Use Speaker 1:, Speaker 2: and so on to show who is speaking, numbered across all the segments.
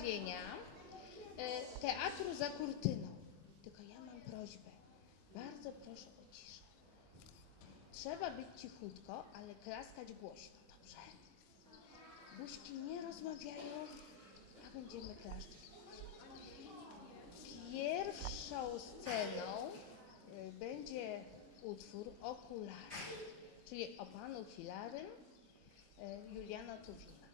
Speaker 1: przedstawienia e, teatru za kurtyną. Tylko ja mam prośbę. Bardzo proszę o ciszę. Trzeba być cichutko, ale klaskać głośno, dobrze? Buźki nie rozmawiają, a będziemy klaszczeć. Pierwszą sceną e, będzie utwór Okulary, czyli o panu Filarym e, Juliana Tuwina.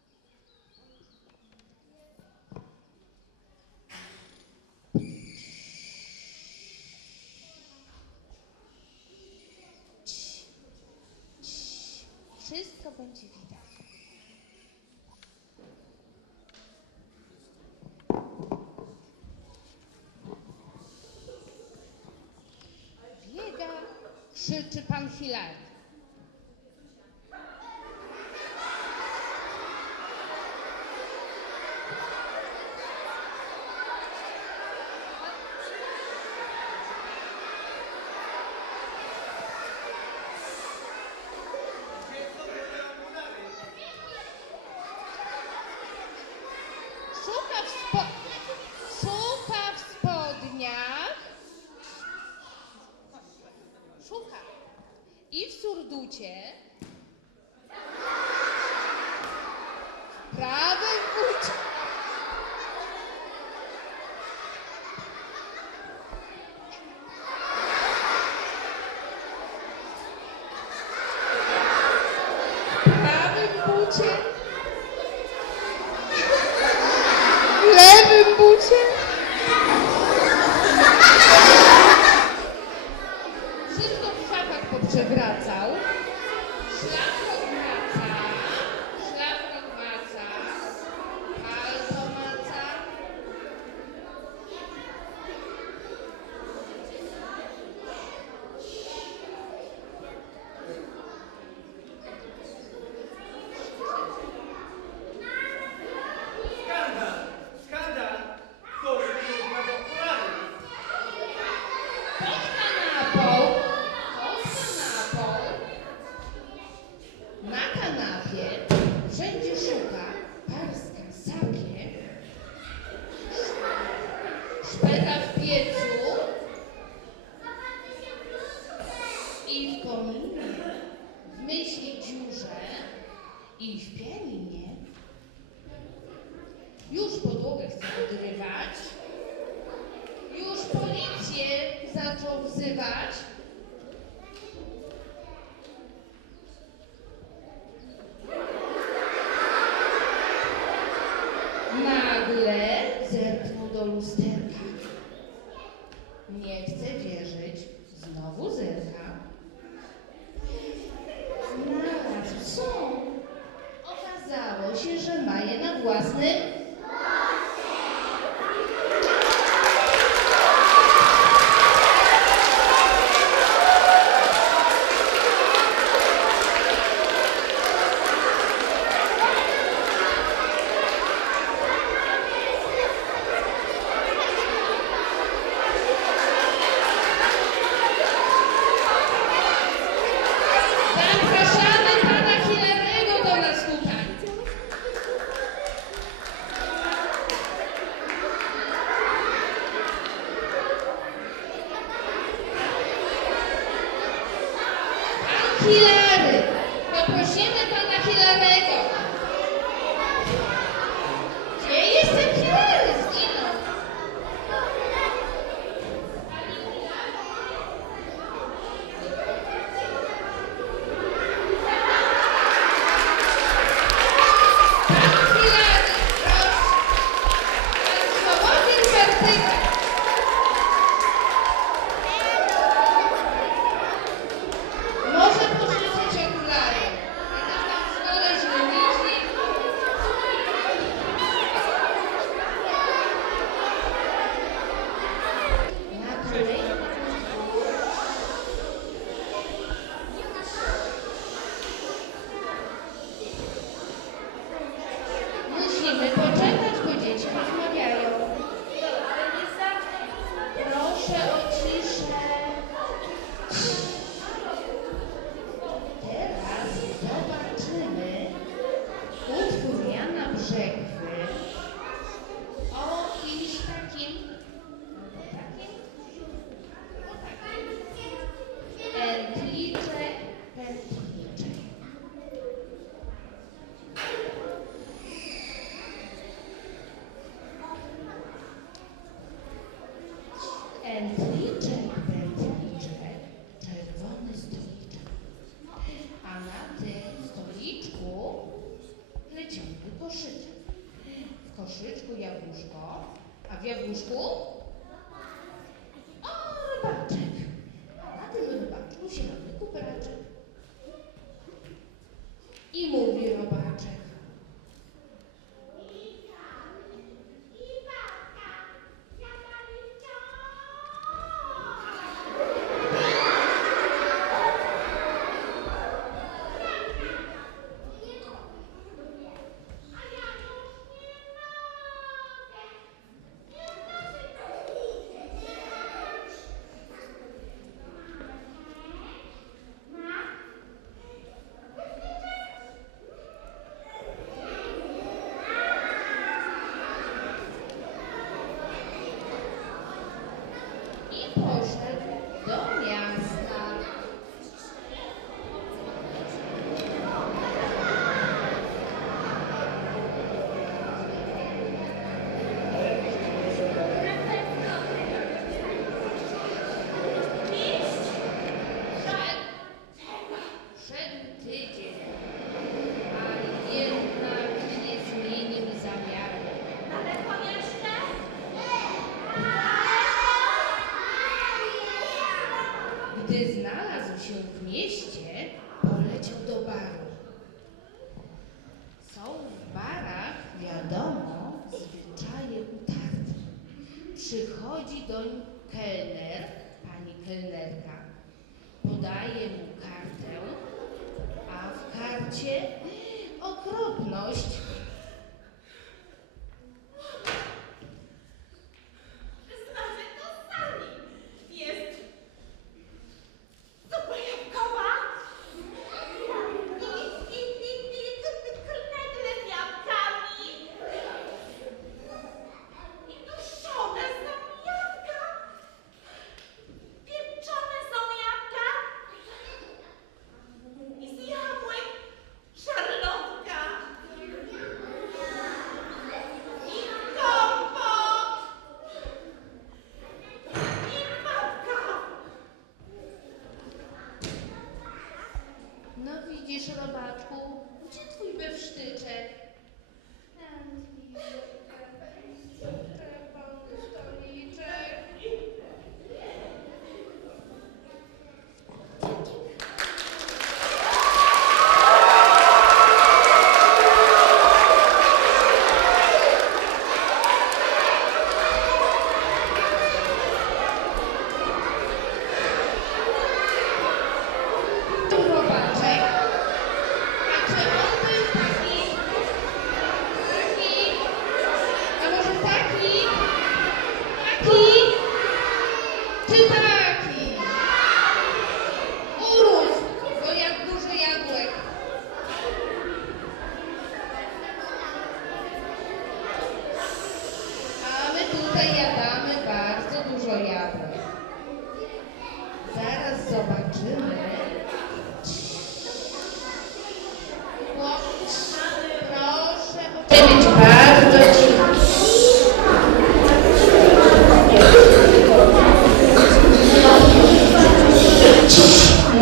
Speaker 1: Wszystko będzie widać. Biega, krzyczy pan Hilardi. chair. Yeah. observar się wnieść?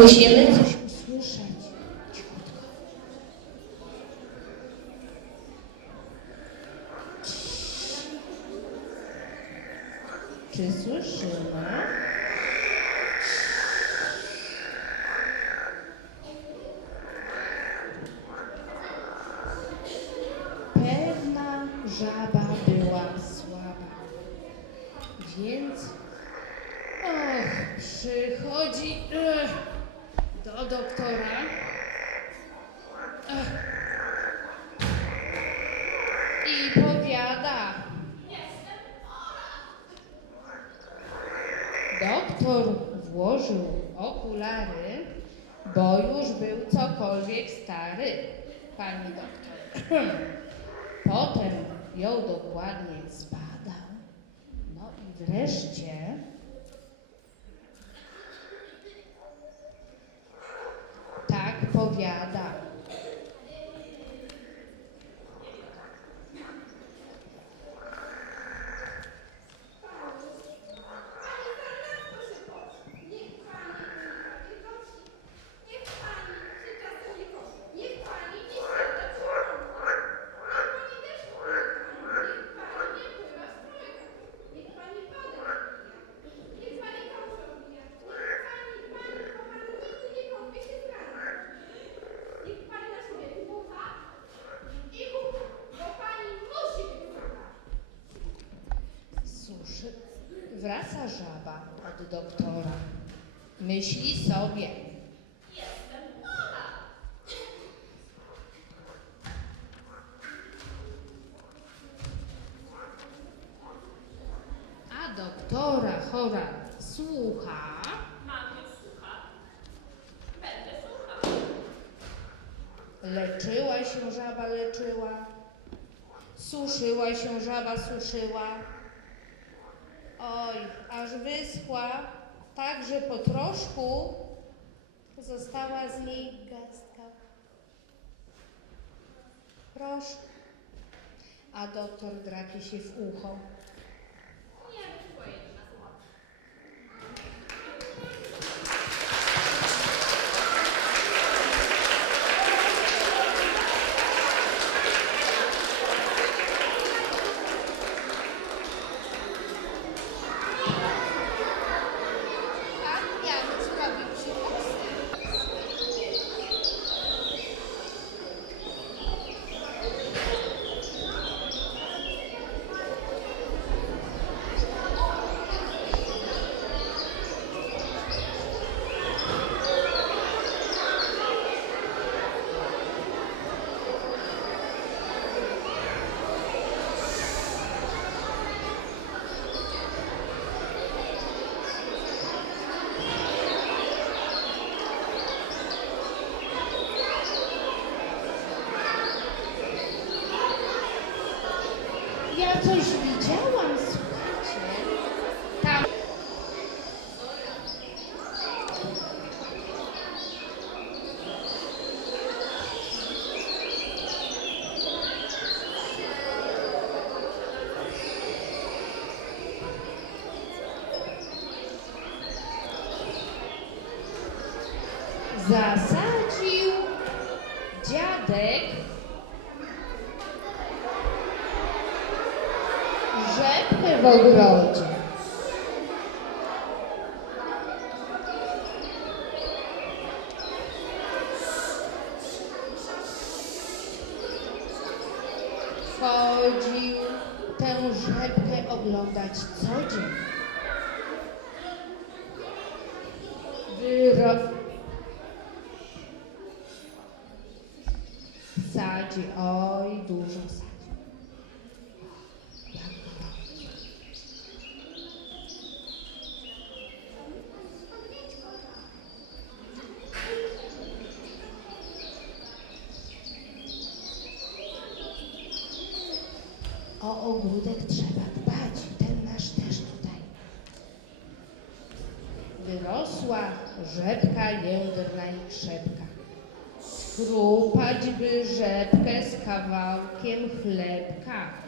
Speaker 1: Musimy coś usłyszeć. Cichutko. Czy słyszymy? wy, pani doktor. Potem ją dokładnie zbadał. No i wreszcie tak powiada Wraca żaba od doktora. Myśli sobie.
Speaker 2: Jestem chora.
Speaker 1: A doktora chora słucha.
Speaker 2: Mamie słucha. Będę słuchał.
Speaker 1: Leczyła się żaba, leczyła. Suszyła się żaba, suszyła. Aż wyschła, tak że po troszku została z niej garstka. Proszę. A doktor drapie się w ucho. Ja coś Chodził tę rzepkę oglądać co dzień. Wyro... Sadzi, oj, jędrna i krzepka. Schrupać by rzepkę z kawałkiem chlebka.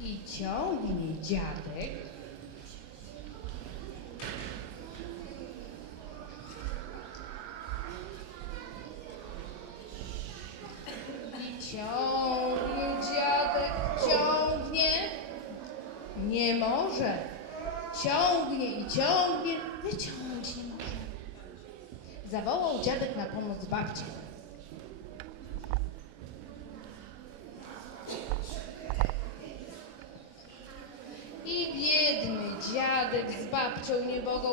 Speaker 1: I ciągnie dziadek Ciągnie i ciągnie, wyciągnąć nie może. Zawołał dziadek na pomoc babcię. I biedny dziadek z babcią nie mogą,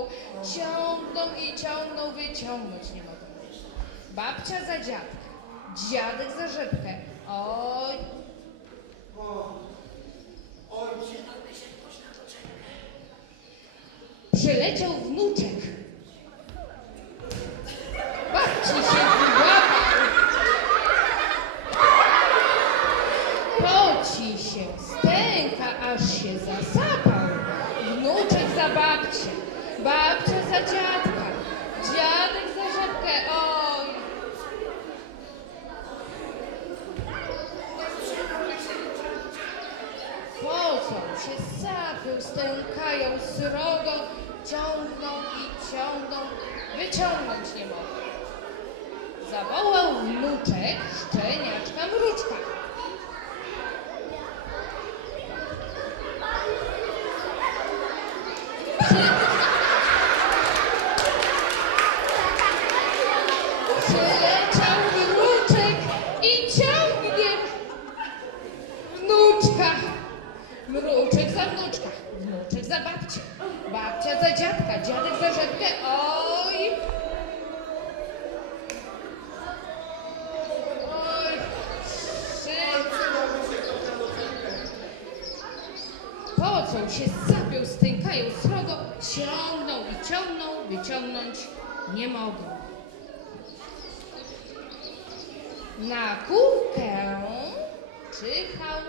Speaker 1: ciągną i ciągną, wyciągnąć nie mogą. Babcia za dziadka, dziadek za rzepkę. Oj,
Speaker 3: Ojcze,
Speaker 1: przyleciał wnuczek. Babci się wyłapał. Poci się, stęka, aż się zasapał. Wnuczek za babcię, babcia za dziadka, dziadek za rzepkę. Oj, Pocą się, sapią, stękają, srogo, ciągną i ciągną, wyciągnąć nie mogą. Zawołał wnuczek szczeniaczka mruczka. Przy... za dziadka, dziadek za rzepkę, oj! Oj, trzy. Pocą się, sapią, stękają srogo, ciągną i ciągną, wyciągnąć nie mogą. Na kurkę czyhał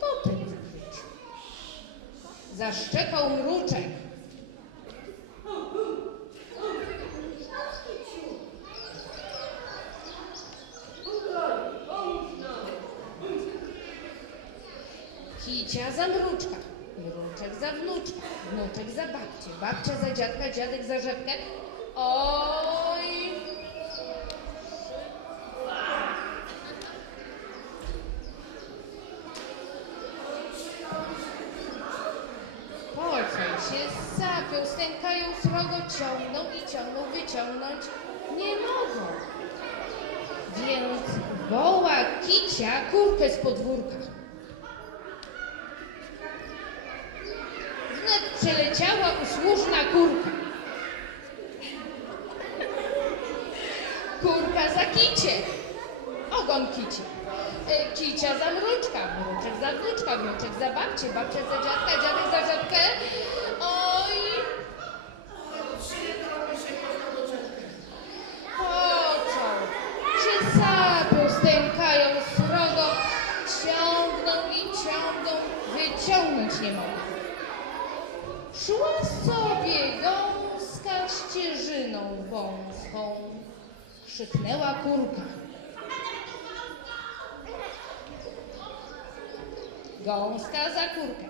Speaker 1: kotek wrócił. Zaszczekał mruczek. Kicia za mruczka, mruczek za wnuczka, wnuczek za babcię, babcia za dziadka, dziadek za rzepkę. Się, sapią, stękają srogo, ciągną i ciągną, wyciągnąć nie mogą. Więc woła kicia kurkę z podwórka. Wnet przeleciała usłużna. Kurka za kicie. Ogon kicie. E, Kicia za mruczka, mruczek za wnuczka, wnuczek za babcię, babcia za dziadka, dziadek za żabkę. Oj! Pocą się sapią, stękają srogo, ciągną i ciągną, wyciągnąć nie mogą. Szła sobie gąska ścieżyną wąską, krzyknęła kurka. Gąska za kurkę,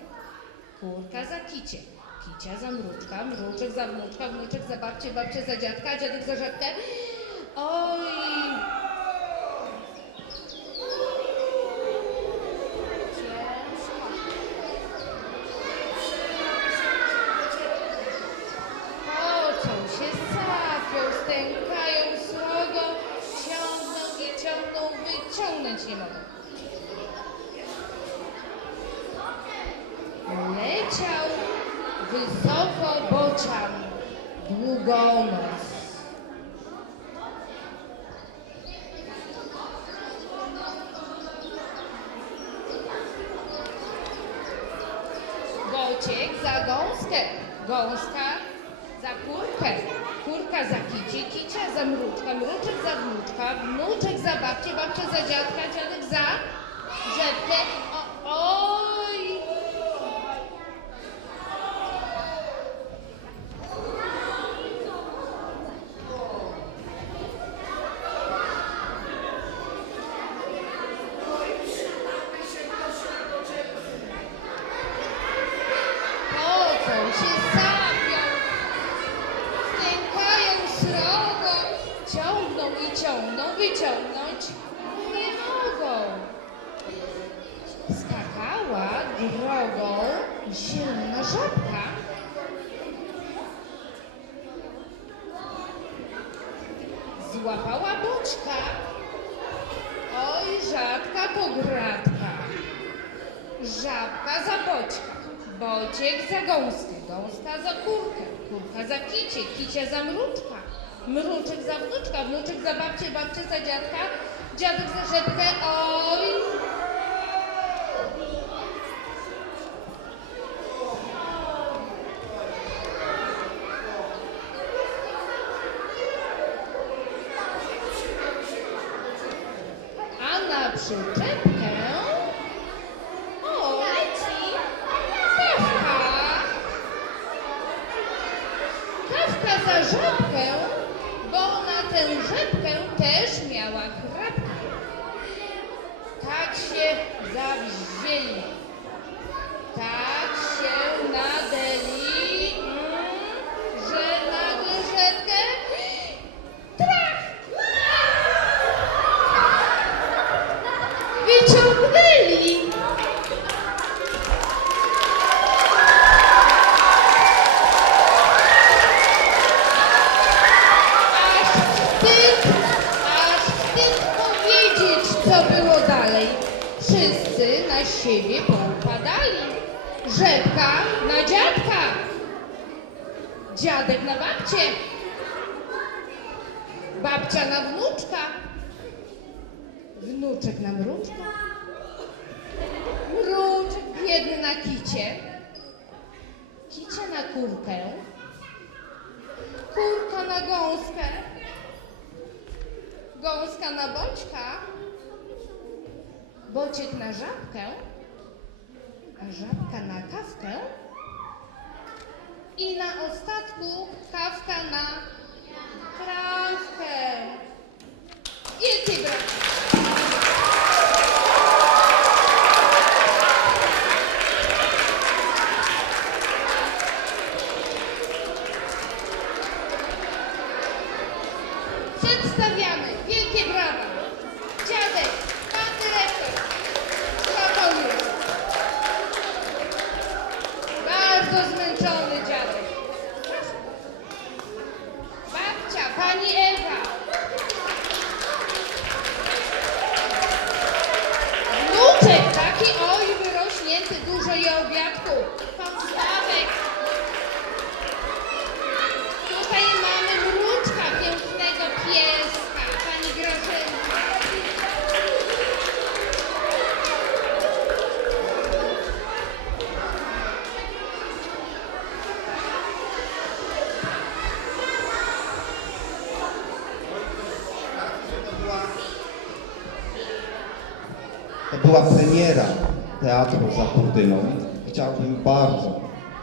Speaker 1: kurka za kicie, kicia za mruczka, mruczek za wnuczka, wnuczek za babcię, babcię za dziadka, dziadek za rzepkę. Oj! Pocą się, sapią, stękają srogo, ciągną i ciągną, wyciągnąć nie mogą. Leciał wysoko bocian, długonos. Bociek za gąskę, gąska za kurkę, kurka za kicie, kicia za mruczka, mruczek za wnuczka, wnuczek za babcię, babcia za dziadka, dziadek za rzepkę. O, oj! Pocą się, sapią, stękają srogo, ciągną i ciągną, wyciągnąć nie mogą. Skakała drogą zielona żabka. Złapała boczka. Oj, żabka pogratka. Żabka za boćka, bociek za gąskę, gąska za kurkę, kurka za kicie, kicia za mruczka, mruczek za wnuczka, wnuczek za babcię, babcię za dziadka, dziadek za rzepkę, oj! A na przyczepkę o, leci kawka. Kawka za żabkę, bo na tę rzepkę też miała chrapkę. Tak się zawzięli, tak babcię. Babcia na wnuczka. Wnuczek na mruczka. Mruczek biedny na kicie. Kicie na kurkę. Kurka na gąskę. Gąska na boćka. Bociek na żabkę. A żabka na kawkę. I na ostatku kawka na trawkę. Wielkie brawa! Przedstawiamy wielkie brawa. Dziadek, pan dyrektor. Gratuluję. Bardzo zmęczony dziadek. Babcia, pani Ewa. Wnuczek, taki oj wyrośnięty, dużo je obiadku. Pan Stawek. Tutaj mamy mruczka, pięknego pieska, pani Grażynka.
Speaker 4: To była premiera teatru za Chciałbym bardzo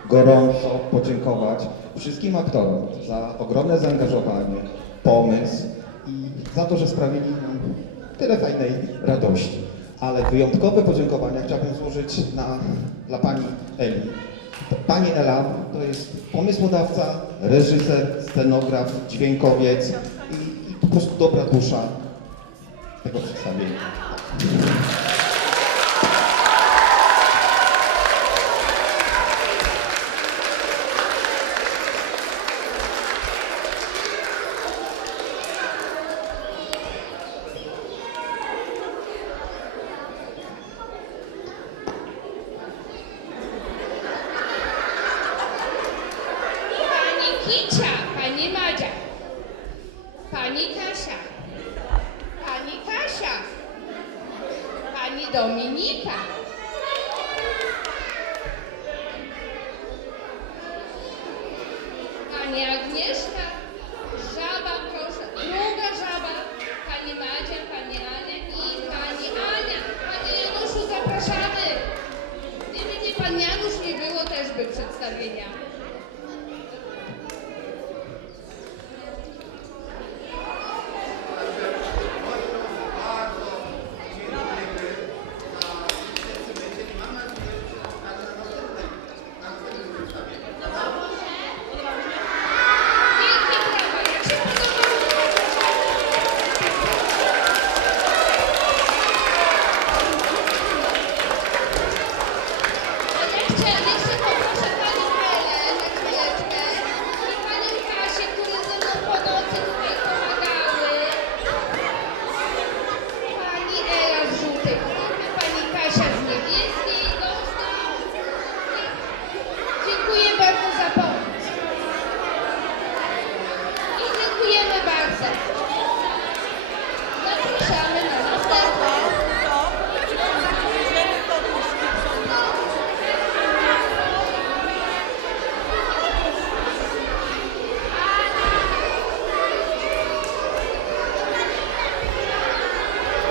Speaker 4: gorąco podziękować wszystkim aktorom za ogromne zaangażowanie, pomysł i za to, że sprawili nam tyle fajnej radości. Ale wyjątkowe podziękowania chciałbym złożyć na, dla pani Eli. Pani Ela to jest pomysłodawca, reżyser, scenograf, dźwiękowiec i, i po prostu dobra dusza tego przedstawienia.
Speaker 1: Pani Kicia, pani Madzia, pani Kasia, pani Kasia, pani Dominika, pani Agnieszka,